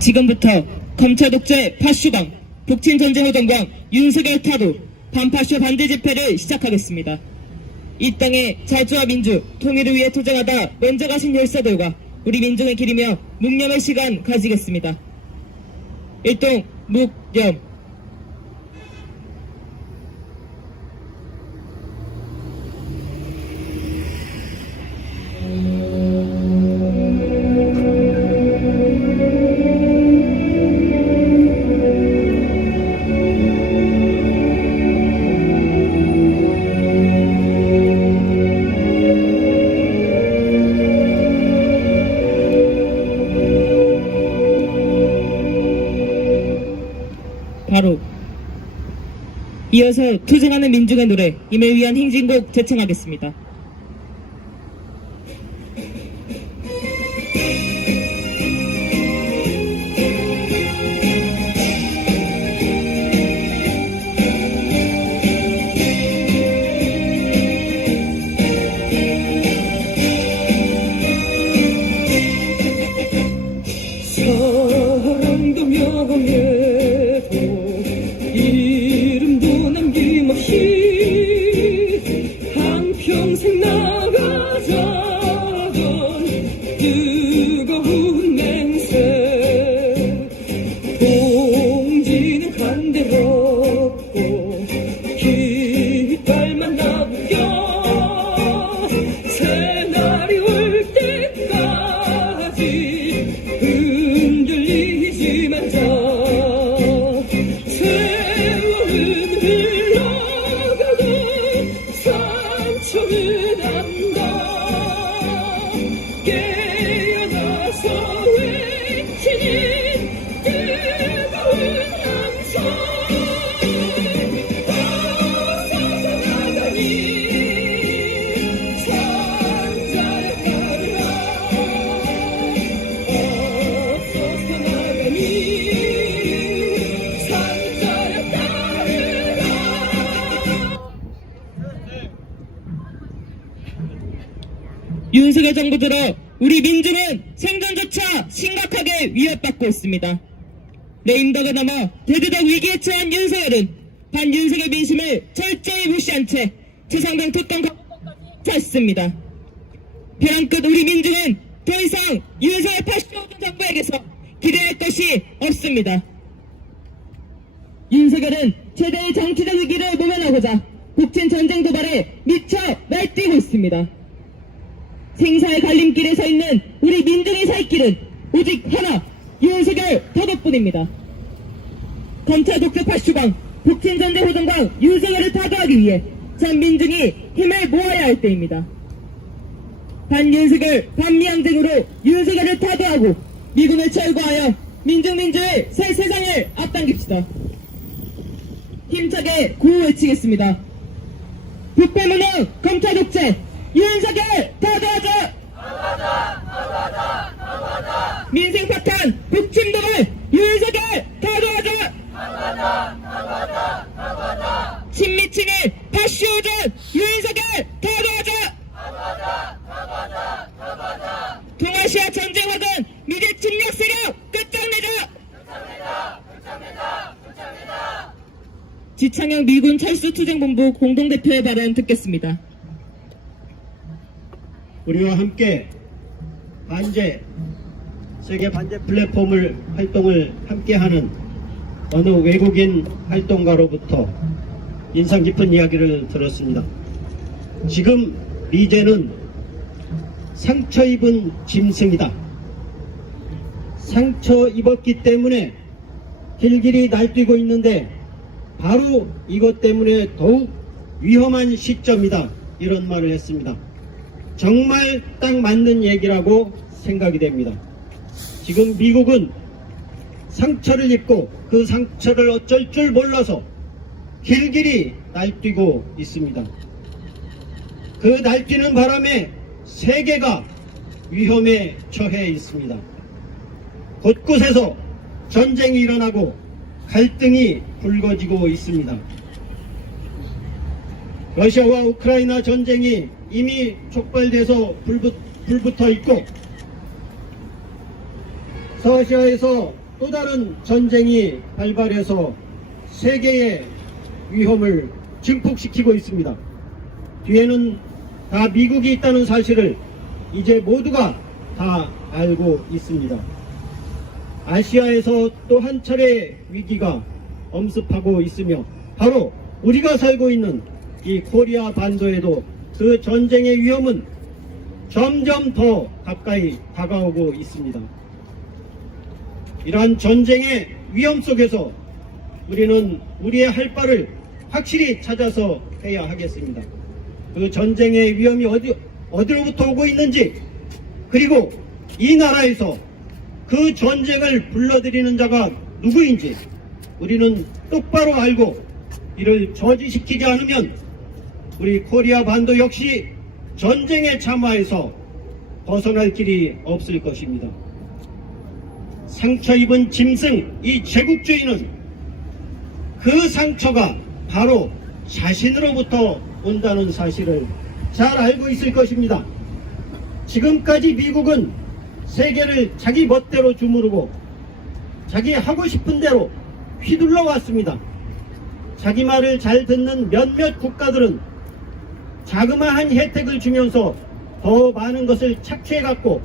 지금부터 검찰 독재 파슈강, 북친 전쟁 호전광, 윤석열 타도, 반파쇼 반대 집회를 시작하겠습니다. 이 땅의 자주와 민주, 통일을 위해 투쟁하다 먼저 가신 열사들과 우리 민중을 기리며 묵념의 시간 가지겠습니다. 일동 묵념. 바로 이어서 투쟁하는 민중의 노래 임을 위한 행진곡 제청하겠습니다. 사랑도 명예도 이름도 남김없이 한평생 나가자던 뜨거운 맹세 공지는 간대롭고 깃발만 나부겨 새날이 올 때까지 흔들리지만 자 세월은 흘러가도 상처는 안다 깨어나서 외치는 뜨거운 함성 어서서 나가니 산자에 따르라 어서서 나가니 산자에 따르라. 윤석열 정부 들어 우리 민주는 생존조차 심각하게 위협받고 있습니다. 레임덕을 넘어 대대적 위기에 처한 윤석열은 반윤석열 민심을 철저히 무시한 채 최상병 특권 거부까지 했습니다. 벼랑 끝 우리 민주는 더 이상 윤석열 85년 정부에게서 기대할 것이 없습니다. 윤석열은 최대의 정치적 위기를 모면하고자 북친 전쟁 도발에 미쳐 날뛰고 있습니다. 생사의 갈림길에 서 있는 우리 민중의 살 길은 오직 하나, 윤석열 더덕뿐입니다. 검찰 독재 파슈광, 북친 전쟁 호전광 윤석열을 타도하기 위해 전 민중이 힘을 모아야 할 때입니다. 반윤석열, 반미항쟁으로 윤석열을 타도하고 미군을 철거하여 민중민주의 새 세상을 앞당깁시다. 힘차게 구호 외치겠습니다. 북패무능 검찰 독재 윤석열 타도하자! 민생 파탄 북침 도발 윤석열 타도하자! 친미친일 파쇼전 윤석열 타도하자! 동아시아 전쟁 화근 미래 침략 세력 끝장내자! 지창영 미군 철수투쟁본부 공동대표의 발언 듣겠습니다. 우리와 함께 세계 반제 플랫폼을 활동을 함께하는 어느 외국인 활동가로부터 인상 깊은 이야기를 들었습니다. 지금 미제는 상처 입은 짐승이다. 상처 입었기 때문에 길길이 날뛰고 있는데 바로 이것 때문에 더욱 위험한 시점이다. 이런 말을 했습니다. 정말 딱 맞는 얘기라고 생각이 됩니다. 지금 미국은 상처를 입고 그 상처를 어쩔 줄 몰라서 길길이 날뛰고 있습니다. 그 날뛰는 바람에 세계가 위험에 처해 있습니다. 곳곳에서 전쟁이 일어나고 갈등이 불거지고 있습니다. 러시아와 우크라이나 전쟁이 이미 촉발돼서 불붙어 있고 서아시아에서 또 다른 전쟁이 발발해서 세계의 위험을 증폭시키고 있습니다. 뒤에는 다 미국이 있다는 사실을 이제 모두가 다 알고 있습니다. 아시아에서 또 한 차례 위기가 엄습하고 있으며 바로 우리가 살고 있는 이 코리아 반도에도 그 전쟁의 위험은 점점 더 가까이 다가오고 있습니다. 이러한 전쟁의 위험 속에서 우리는 우리의 할 바를 확실히 찾아서 해야 하겠습니다. 그 전쟁의 위험이 어디로부터 오고 있는지, 그리고 이 나라에서 그 전쟁을 불러들이는 자가 누구인지 우리는 똑바로 알고 이를 저지시키지 않으면 우리 코리아 반도 역시 전쟁의 참화에서 벗어날 길이 없을 것입니다. 상처 입은 짐승, 이 제국주의는 그 상처가 바로 자신으로부터 온다는 사실을 잘 알고 있을 것입니다. 지금까지 미국은 세계를 자기 멋대로 주무르고 자기 하고 싶은 대로 휘둘러 왔습니다. 자기 말을 잘 듣는 몇몇 국가들은 자그마한 혜택을 주면서 더 많은 것을 착취해갔고,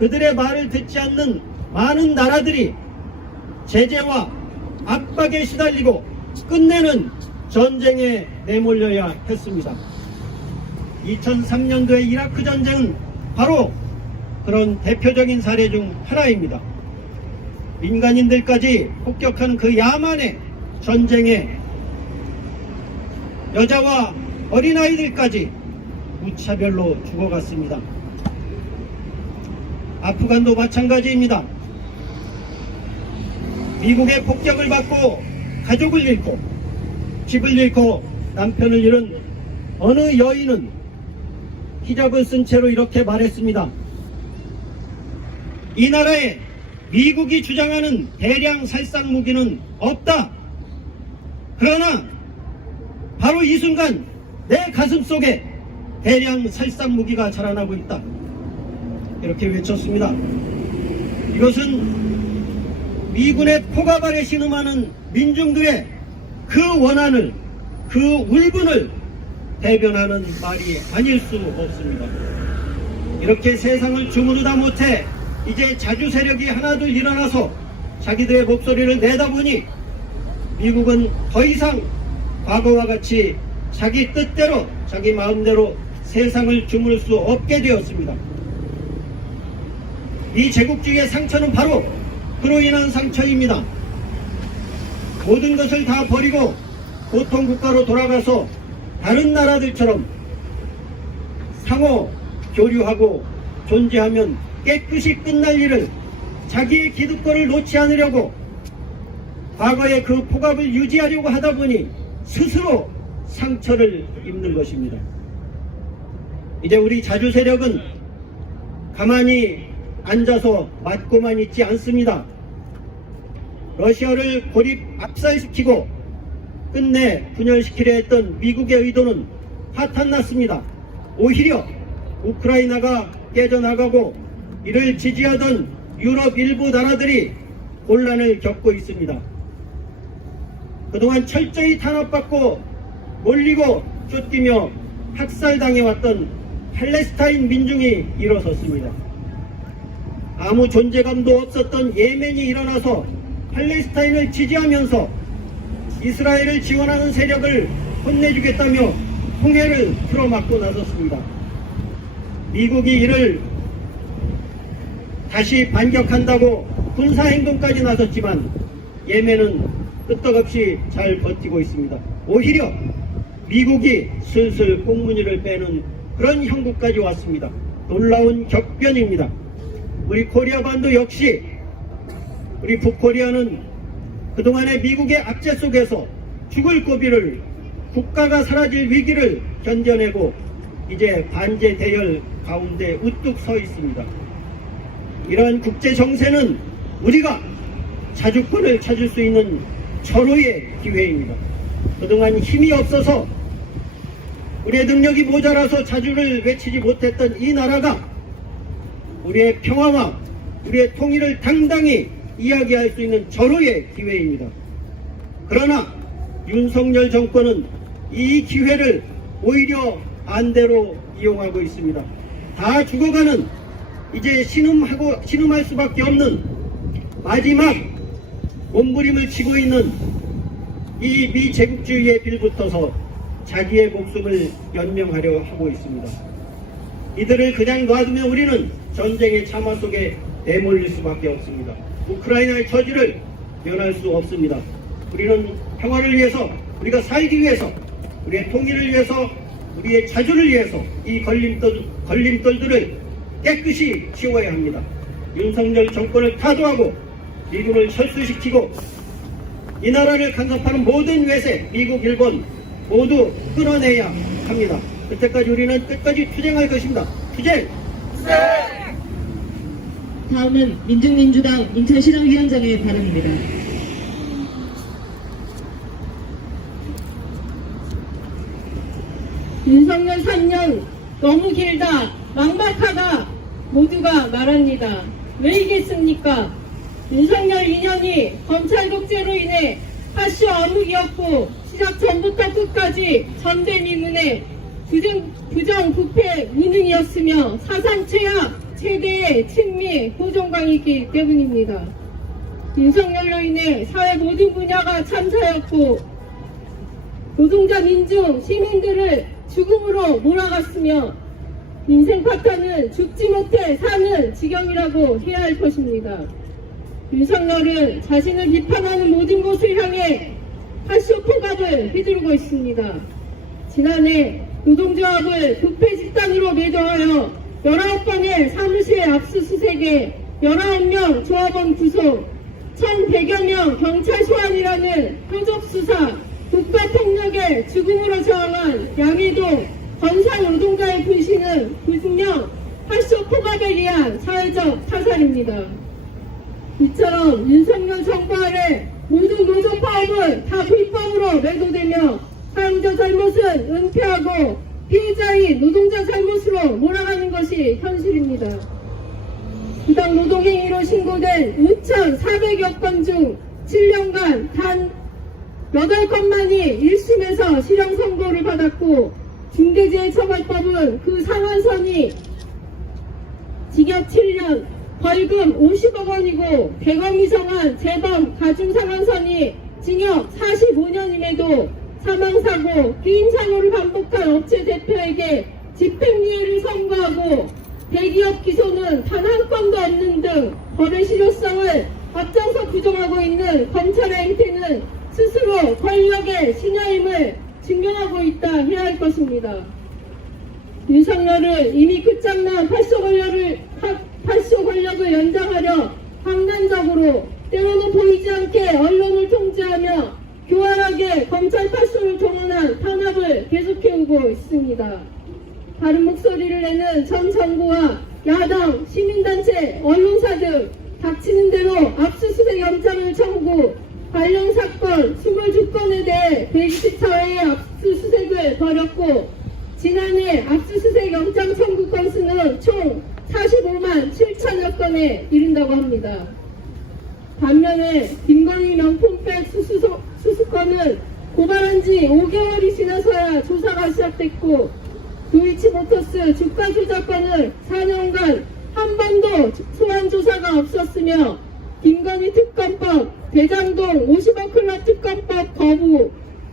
그들의 말을 듣지 않는 많은 나라들이 제재와 압박에 시달리고 끝내는 전쟁에 내몰려야 했습니다. 2003년도의 이라크 전쟁은 바로 그런 대표적인 사례 중 하나입니다. 민간인들까지 폭격한 그 야만의 전쟁에 여자와 어린아이들까지 무차별로 죽어갔습니다. 아프간도 마찬가지입니다. 미국의 폭격을 받고 가족을 잃고 집을 잃고 남편을 잃은 어느 여인은 히잡을 쓴 채로 이렇게 말했습니다. 이 나라에 미국이 주장하는 대량 살상 무기는 없다. 그러나 바로 이 순간 내 가슴 속에 대량 살상 무기가 자라나고 있다. 이렇게 외쳤습니다. 이것은 미군의 포갑 아래 신음하는 민중들의 그 원한을, 그 울분을 대변하는 말이 아닐 수 없습니다. 이렇게 세상을 주무르다 못해 이제 자주 세력이 하나둘 일어나서 자기들의 목소리를 내다보니 미국은 더 이상 과거와 같이 자기 뜻대로 자기 마음대로 세상을 주무를 수 없게 되었습니다. 이 제국주의의 상처는 바로 그로 인한 상처입니다. 모든 것을 다 버리고 보통국가로 돌아가서 다른 나라들처럼 상호 교류하고 존재하면 깨끗이 끝날 일을 자기의 기득권을 놓지 않으려고 과거의 그 포갑을 유지하려고 하다 보니 스스로 상처를 입는 것입니다. 이제 우리 자주 세력은 가만히 앉아서 맞고만 있지 않습니다. 러시아를 고립 압살시키고 끝내 분열시키려 했던 미국의 의도는 파탄났습니다. 오히려 우크라이나가 깨져나가고 이를 지지하던 유럽 일부 나라들이 혼란을 겪고 있습니다. 그동안 철저히 탄압받고 몰리고 쫓기며 학살당해왔던 팔레스타인 민중이 일어섰습니다. 아무 존재감도 없었던 예멘이 일어나서 팔레스타인을 지지하면서 이스라엘을 지원하는 세력을 혼내주겠다며 홍해를 틀어막고 나섰습니다. 미국이 이를 다시 반격한다고 군사행동까지 나섰지만 예멘은 끄떡없이 잘 버티고 있습니다. 오히려 미국이 슬슬 꽁무니를 빼는 그런 형국까지 왔습니다. 놀라운 격변입니다. 우리 코리아 반도 역시 우리 북코리아는 그동안의 미국의 압제 속에서 죽을 고비를, 국가가 사라질 위기를 견뎌내고 이제 반제 대열 가운데 우뚝 서 있습니다. 이러한 국제 정세는 우리가 자주권을 찾을 수 있는 절호의 기회입니다. 그동안 힘이 없어서 우리의 능력이 모자라서 자주를 외치지 못했던 이 나라가 우리의 평화와 우리의 통일을 당당히 이야기할 수 있는 절호의 기회입니다. 그러나 윤석열 정권은 이 기회를 오히려 반대로 이용하고 있습니다. 다 죽어가는, 이제 신음할 수밖에 없는 마지막 몸부림을 치고 있는 이 미제국주의에 빌붙어서 자기의 목숨을 연명하려 하고 있습니다. 이들을 그냥 놔두면 우리는 전쟁의 참화 속에 내몰릴 수밖에 없습니다. 우크라이나의 처지를 면할 수 없습니다. 우리는 평화를 위해서, 우리가 살기 위해서, 우리의 통일을 위해서, 우리의 자주를 위해서 이 걸림돌들을 깨끗이 치워야 합니다. 윤석열 정권을 타도하고 미군을 철수시키고 이 나라를 간섭하는 모든 외세, 미국, 일본 모두 끌어내야 합니다. 그때까지 우리는 끝까지 투쟁할 것입니다. 투쟁! 다음은 민중민주당 인천시당위원장의 발언입니다. 윤석열 3년 너무 길다, 막막하다 모두가 말합니다. 왜이겠습니까? 윤석열 2년이 검찰 독재로 인해 파쇼 암흑이었고 시작 전부터 끝까지 전대미문의 부정부패 무능이었으며 사상 최악 최대의 친미 호종강이기 때문입니다. 윤석열로 인해 사회 모든 분야가 참사였고 노동자, 민중, 시민들을 죽음으로 몰아갔으며 인생 파탄은 죽지 못해 사는 지경이라고 해야 할 것입니다. 윤석열은 자신을 비판하는 모든 곳을 향해 파쇼 포갑을 휘두르고 있습니다. 지난해 노동조합을 부패 집단으로 매도하여 19번의 사무실 압수수색에 19명 조합원 구속, 1,100여 명 경찰 소환이라는 표적수사, 국가폭력에 죽음으로 저항한 양해동 건설 노동자의 분신은 분명 파쇼 포갑에 의한 사회적 타살입니다. 이처럼 윤석열 정부 아래 모든 노조 파업은 다 불법으로 매도되며 사용자 잘못은 은폐하고 피해자인 노동자 잘못으로 몰아가는 것이 현실입니다. 부당 노동행위로 신고된 5,400여 건 중 7년간 단 8건만이 1심에서 실형 선고를 받았고 중대재해처벌법은 그 상한선이 징역 7년, 벌금 50억 원이고 대검이성한 재범 가중 상한선이 징역 45년임에도 사망사고, 피임사고를 반복한 업체 대표에게 집행유예를 선고하고 대기업 기소는 단 한 건도 없는 등 법의 실효성을 앞장서 부정하고 있는 검찰의 행태는 스스로 권력의 신하임을 증명하고 있다 해야 할 것입니다. 윤석열은 이미 끝장난 파쇼 권력을 연장하려 강단적으로 때로는 보이지 않게 언론을 통제하며 교활하게 검찰 파쇼를 동원한 탄압을 계속해오고 있습니다. 다른 목소리를 내는 전 정부와 야당, 시민단체, 언론사 등 닥치는 대로 압수수색 영장을 청구, 관련 사건 22건에 대해 124회의 압수수색을 벌였고 지난해 압수수색 영장 청구 건수는 총 45만 7천여 건에 이른다고 합니다. 반면에 김건희 명품백 수수건은 고발한 지 5개월이 지나서야 조사가 시작됐고 도이치모터스 주가 조작건은 4년간 한 번도 소환 조사가 없었으며 김건희 특검법, 대장동 50억 클럽 특검법 거부,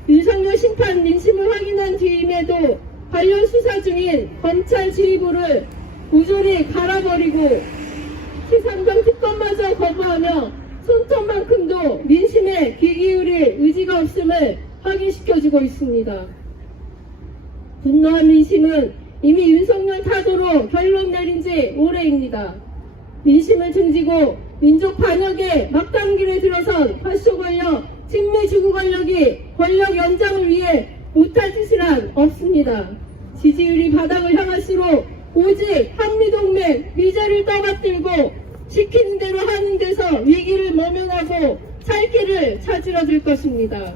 윤석열 심판 민심을 확인한 뒤임에도 관련 수사 중인 검찰 지휘부를 모조리 갈아버리고 최상병 특검마저 거부하며 손톱만큼도 민심에 귀 기울일 의지가 없음을 확인시켜주고 있습니다. 분노한 민심은 이미 윤석열 타도로 결론 내린 지 오래입니다. 민심을 등지고 민족 반역의 막단길에 들어선 파쇼 권력, 친미 주구 권력이 권력 연장을 위해 못할 짓을 한 없습니다. 지지율이 바닥을 향할수록 오직 한미동맹 미제를 떠받들고 시키는 대로 하는 데서 위기를 모면하고 살 길을 찾으러 들 것입니다.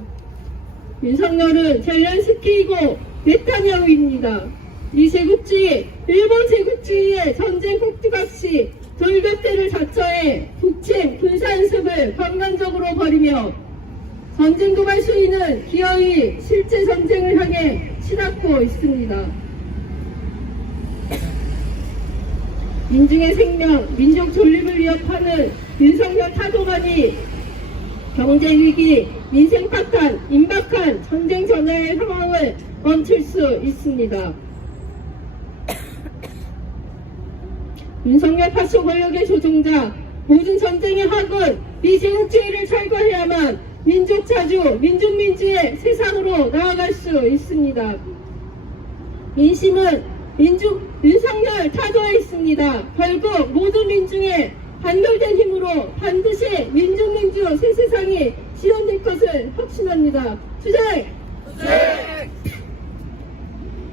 윤석열은 젤렌스키이고 네타냐후입니다. 이 제국주의, 일본 제국주의의 전쟁 꼭두각시 돌격대를 자처해 북침 군사연습을 강간적으로 벌이며 전쟁 도발 시위는 기어이 실제 전쟁을 향해 치닫고 있습니다. 민중의 생명, 민족 존립을 위협하는 윤석열 타도만이 경제위기, 민생 파탄, 임박한 전쟁 전의 상황을 멈출 수 있습니다. 윤석열 파쇼 권력의 조종자, 모든 전쟁의 학은 미제국주의를 철거해야만 민족 자주, 민족민주의 세상으로 나아갈 수 있습니다. 민심은 윤석열 타도에 있습니다. 결국 모든 민중의 단결된 힘으로 반드시 민족민주 새 세상이 실현될 것을 확신합니다. 투쟁!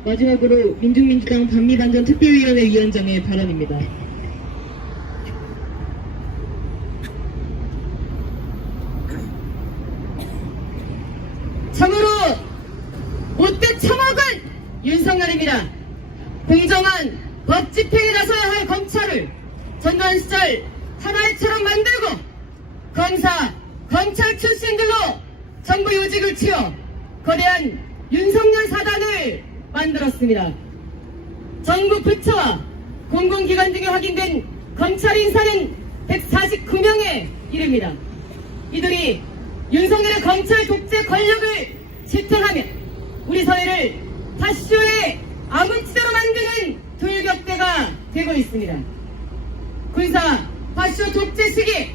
마지막으로 민중민주당 반미반전 특별위원회 위원장의 발언입니다. 참으로 못돼 처먹은 윤석열입니다. 공정한 법 집행에 나서야 할 검찰을 전두환 시절 하나의처럼 만들고 검사, 검찰 출신들로 정부 요직을 치워 거대한 윤석열 사단을 만들었습니다. 정부 부처와 공공기관 등에 확인된 검찰 인사는 149명에 이릅니다. 이들이 윤석열의 검찰 독재 권력을 지탱하며 우리 사회를 파쇼의 아무치대로 만드는 돌격대가 되고 있습니다. 군사 파쇼 독재 시기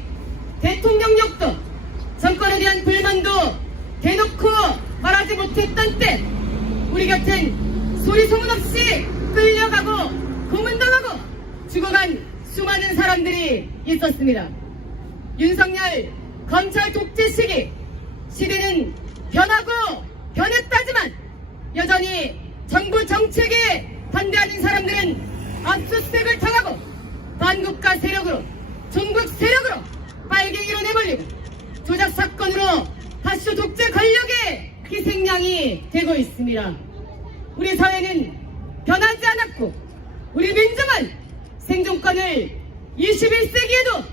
대통령욕도 정권에 대한 불만도 대놓고 말하지 못했던 때 우리 곁엔 소리 소문 없이 끌려가고 고문당하고 죽어간 수많은 사람들이 있었습니다. 윤석열 검찰 독재 시기 시대는 변하고 변했다지만 여전히 정부 정책에 반대하는 사람들은 압수수색을 당하고 반국가 세력으로 종북 세력으로 빨갱이로 내몰리고 조작 사건으로 파쇼 독재 권력의 희생양이 되고 있습니다. 우리 사회는 변하지 않았고 우리 민중은 생존권을 21세기에도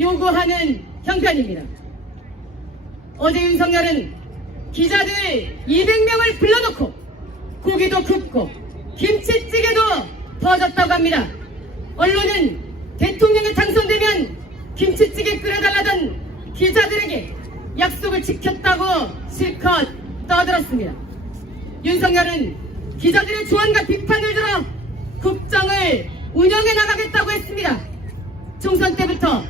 요구하는 형편입니다. 어제 윤석열은 기자들 200명을 불러놓고 고기도 굽고 김치찌개도 터졌다고 합니다. 언론은 대통령이 당선되면 김치찌개 끓여달라던 기자들에게 약속을 지켰다고 실컷 떠들었습니다. 윤석열은 기자들의 조언과 비판을 들어 국정을 운영해 나가겠다고 했습니다. 총선 때부터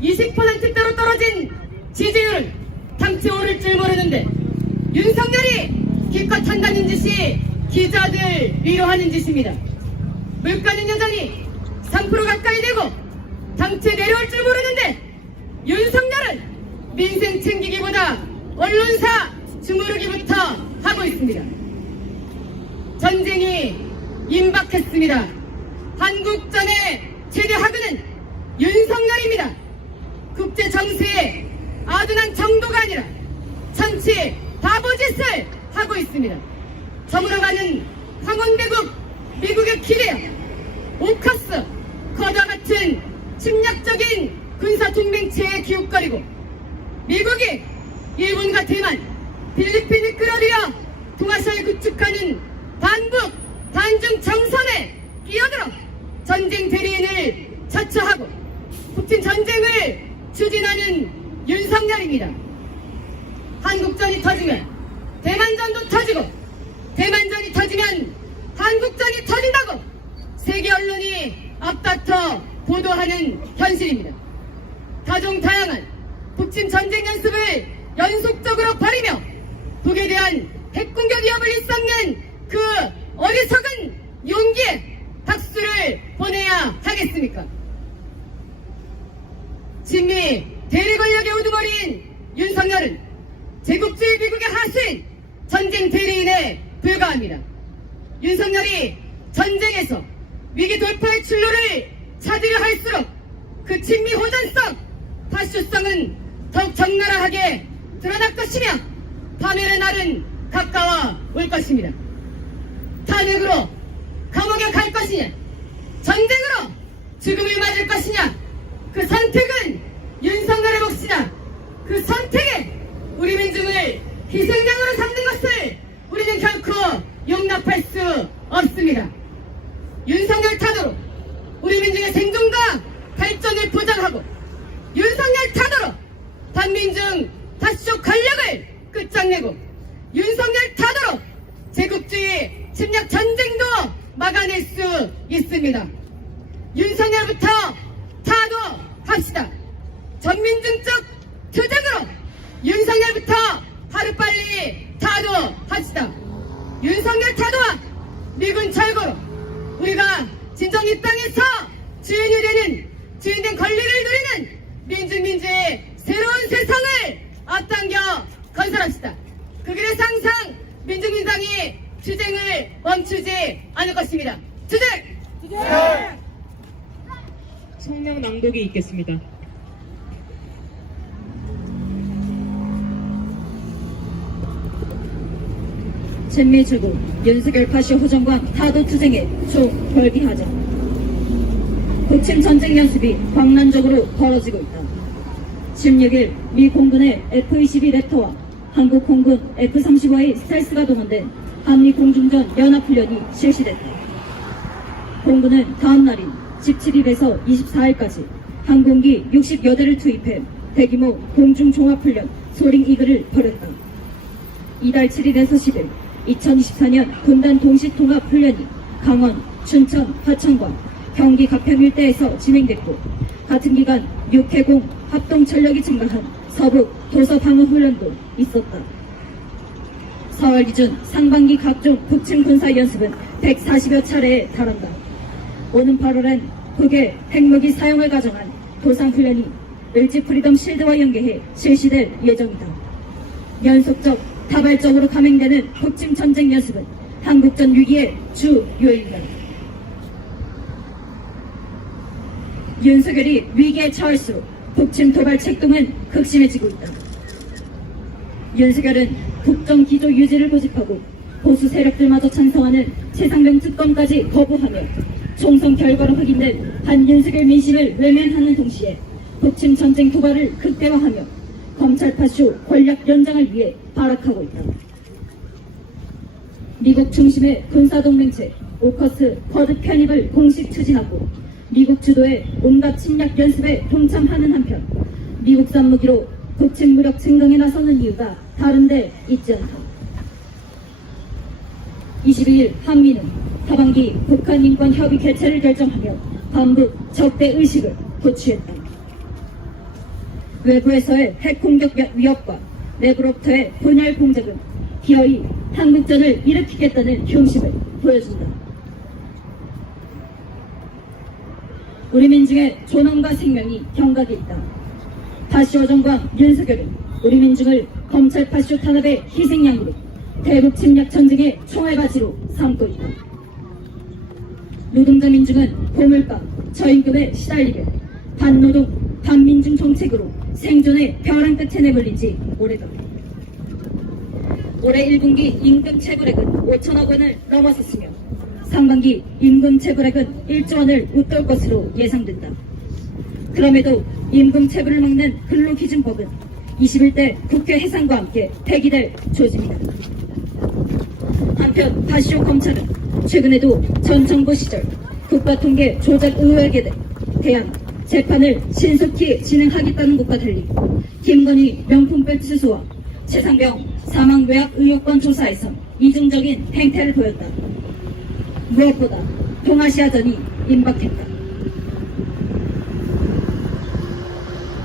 20%대로 떨어진 지지율을 당체 오를 줄 모르는데 윤석열이 기껏 한다는 짓이 기자들 위로하는 짓입니다. 물가는 여전히 3% 가까이 되고 당체 내려올 줄 모르는데 윤석열은 민생 챙기기보다 언론사 주무르기부터 하고 있습니다. 전쟁이 임박했습니다. 한국전의 최대 하근은 윤석열입니다. 국제 정세에 아둔한 정도가 아니라 천치 바보짓을 하고 있습니다. 저물어가는 황혼대국 미국의 기대야 오카스 거다 같은 침략적인 군사동맹체에 기웃거리고 미국이 일본과 대만, 필리핀을 끌어들여 동아시아에 구축하는 반북, 반중 정선에 끼어들어 전쟁 대리인을 자처하고 북친 전쟁을 추진하는 윤석열입니다. 한국전이 터지면 대만전도 터지고 대만전이 터지면 한국전이 터진다고 세계 언론이 앞다퉈 보도하는 현실입니다. 다종다양한 북침 전쟁 연습을 연속적으로 벌이며 북에 대한 핵공격 위협을 일삼는 그 어리석은 용기에 박수를 보내야 하겠습니까? 친미 대리 권력의 우두머리인 윤석열은 제국주의 미국의 하수인 전쟁 대리인에 불과합니다. 윤석열이 전쟁에서 위기 돌파의 출路를 찾으려 할수록 그 친미 호전성, 파쇼성은 더욱 적나라하게 드러날 것이며 파멸의 날은 가까워 올 것입니다. 탄핵으로 감옥에 갈 것이냐, 전쟁으로 죽음을 맞을 것이냐, 그 선택은 윤석열의 몫이다. 그 선택에 우리 민중을 희생양으로 삼는 것을 우리는 결코 용납할 수 없습니다. 윤석열 타도로 우리 민중의 생존과 발전을 보장하고, 윤석열 타도로 반민중 다수족 권력을 끝장내고, 윤석열 타도로 제국주의 침략 전쟁도 막아낼 수 있습니다. 윤석열부터 타도합시다. 전민중적 투쟁으로 윤석열부터 하루빨리 타도합시다. 윤석열 타도와 미군 철거로 우리가 진정 이 땅에서 주인이 되는, 주인된 권리를 누리는 민주의 새로운 세상을 앞당겨 건설합시다. 그 길에서 항상 민중민당이 투쟁을 멈추지 않을 것입니다. 투쟁! 성명 낭독이 있겠습니다. 잼미주고 윤석열 파쇼 호정광 타도 투쟁에 총 벌기하자. 북침 전쟁 연습이 광란적으로 벌어지고 있다. 16일 미 공군의 F-22 랩터와 한국 공군 F-35의 스텔스가 동원된 한미 공중전 연합훈련이 실시됐다. 공군은 다음 날인 17일에서 24일까지 항공기 60여대를 투입해 대규모 공중종합훈련 소링 이글을 벌였다. 이달 7일에서 10일 2024년 군단 동시통합훈련이 강원, 춘천, 화천과 경기 가평 일대에서 진행됐고, 같은 기간 6해공 합동전력이 증가한 서북 도서방어훈련도 있었다. 4월 기준 상반기 각종 북침 군사연습은 140여 차례에 달한다. 오는 8월엔 북의 핵무기 사용을 가정한 도상훈련이 을지 프리덤 실드와 연계해 실시될 예정이다. 연속적 다발적으로 감행되는 북침 전쟁 연습은 한국전 위기의 주 요인이다. 윤석열이 위기에 처할수록 북침 도발 책동은 극심해지고 있다. 윤석열은 국정 기조 유지를 고집하고 보수 세력들마저 찬성하는 최상병 특검까지 거부하며 총선 결과로 확인된 반윤석열 민심을 외면하는 동시에 북침 전쟁 도발을 극대화하며 검찰 파쇼 권력 연장을 위해 발악하고 있다. 미국 중심의 군사동맹체 오커스 쿼드 편입을 공식 추진하고 미국 주도의 온갖 침략 연습에 동참하는 한편 미국산 무기로 북침 무력 증강에 나서는 이유가 다른데 있지 않다. 22일 한미는 하반기 북한 인권 협의 개최를 결정하며 반북 적대 의식을 고취했다. 외부에서의 핵 공격 위협과 내부로부터의 분열 공작은 기어이 한국전을 일으키겠다는雄심을 보여준다. 우리 민중의 존엄과 생명이 경각에 있다. 파쇼 정권 윤석열은 우리 민중을 검찰 파쇼 탄압의 희생양으로 대북 침략 전쟁의 총알바지로 삼고 있다. 노동자 민중은 고물가, 저임금에 시달리며 반노동, 반민중 정책으로 생존의 벼랑 끝에 내몰린 지 오래다. 올해 1분기 임금 체불액은 5천억 원을 넘어섰으며 상반기 임금 체불액은 1조 원을 웃돌 것으로 예상된다. 그럼에도 임금 체불을 막는 근로기준법은 21대 국회 해산과 함께 폐기될 조짐이다. 한편 파쇼 검찰은 최근에도 전 정부 시절 국가통계 조작 의혹에 대한 재판을 신속히 진행하겠다는 것과 달리 김건희 명품백 취소와 최상병 사망 외압 의혹권 조사에서 이중적인 행태를 보였다. 무엇보다 동아시아전이 임박했다.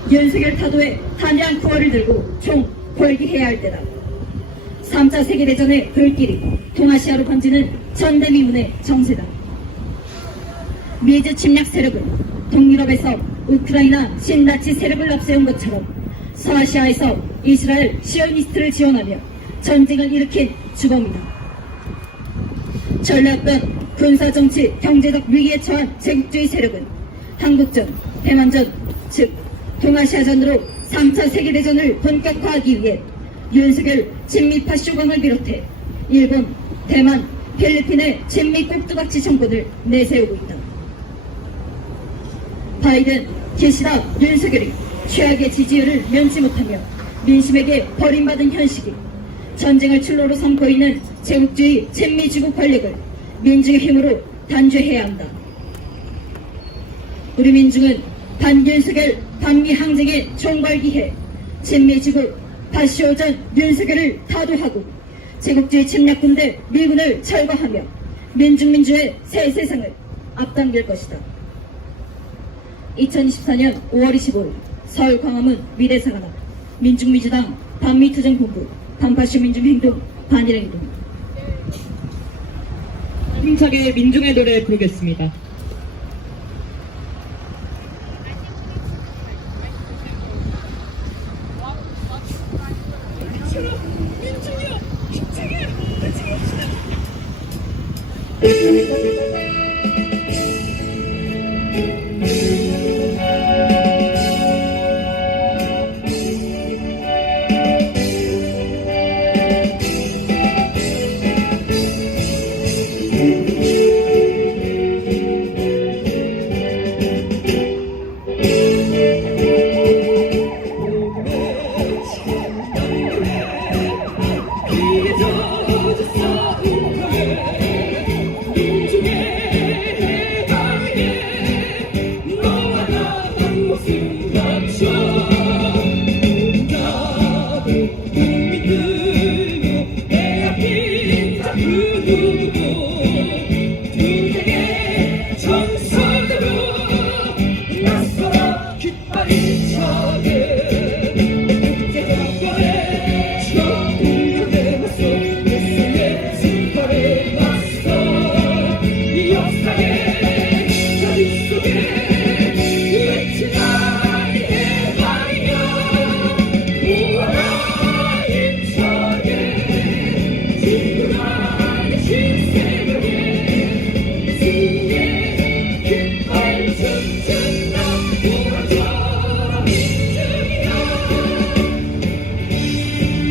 윤석열 타도의 탄양 구호를 들고 총 벌기해야 할 때다. 3차 세계대전의 불길이 동아시아로 번지는 전대미문의 정세다. 미즈 침략 세력은 동유럽에서 우크라이나 신나치 세력을 앞세운 것처럼 서아시아에서 이스라엘 시오니스트를 지원하며 전쟁을 일으킨 주범이다. 전례없던 군사정치 경제적 위기에 처한 제국주의 세력은 한국전, 대만전, 즉 동아시아전으로 3차 세계대전을 본격화하기 위해 윤석열 친미파 쇼강을 비롯해 일본, 대만, 필리핀의 친미 꼭두각시 정권을 내세우고 있다. 바이든, 기시다, 윤석열이 최악의 지지율을 면치 못하며 민심에게 버림받은 현실이 전쟁을 출로로 삼고 있는 제국주의 친미주국 권력을 민중의 힘으로 단죄해야 한다. 우리 민중은 반윤석열 반미항쟁의 총괄기해 친미주국 파시오전 윤석열을 타도하고 제국주의 침략군대 미군을 철거하며 민중민주의 새 세상을 앞당길 것이다. 2024년 5월 25일 서울 광화문 미래사관앞 민중민주당 반미투쟁본부 반파쇼 민중행동 반일행동. 힘차게 민중의 노래 부르겠습니다.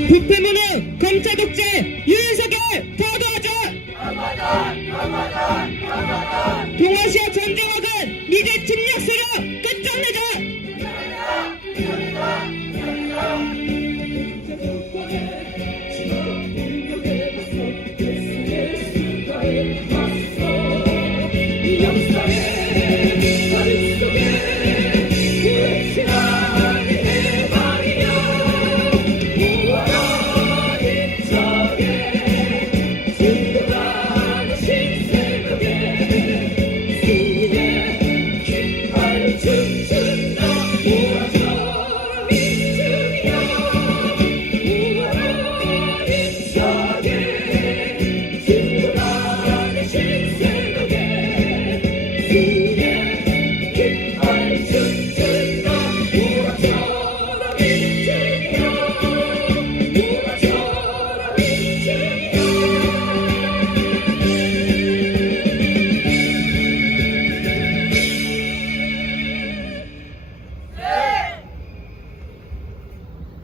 부패무능 검찰 독재 윤석열 더 도와줘! 동아시아 전쟁학은 미제 침략 세력 끝장내자!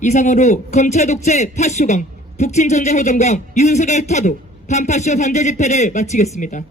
이상으로 검찰 독재 파쇼강, 북친 전쟁 호전광, 윤석열 타도, 반파쇼 반대 집회를 마치겠습니다.